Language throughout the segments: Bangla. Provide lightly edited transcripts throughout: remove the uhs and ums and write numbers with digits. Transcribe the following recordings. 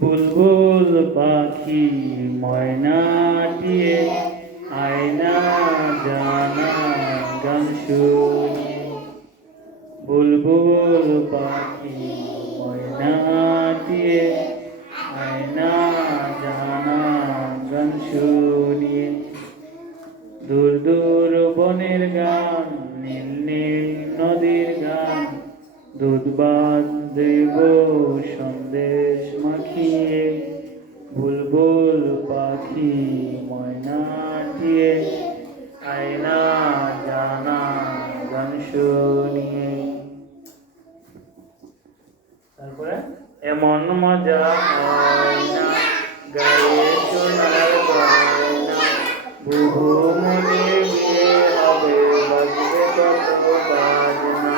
বুলবুল পাখি ময়নাটিয়ে আয়না জানা গান শুনি। বুলবুল পাখি ময়নাটিয়ে আয়না জানা গান শুনি। দূর দূর বনের গান, নীল নীল নদীর গান, দুধবাদ দেব সন্দেশ মাখিয়ে। বুলবুল পাখি ময়নাটিয়ে আয়না জানা গান শুনিয়ে। তারপরে এমন মজা হয় না গায়ে সোনার গয়না, বুবু মনির বিয়ে হবে বাজবে কত বাজনা।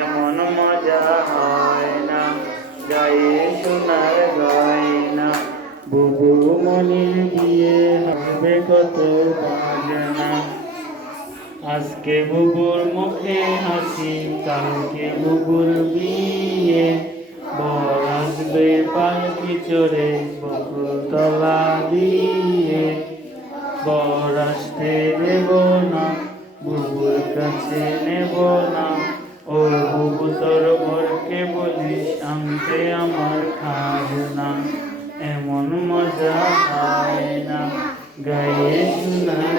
এমন মজা হয় না গায়ে সোনার গয়না, বুবু মনির বিয়ে হবে কত বাজনা। আজকে বুবুর মুখে হাসি, কালকে বুবুর বিয়ে। বর আসবে পালকি চড়ে বকুলতলা দিয়ে। বর আসতে দেব না, বুবুর কাছে নেব না। ও বুবু তোর বরকে বলিস আনতে আমার খাজনা। এমন মজা হয় না গায়ে সোনার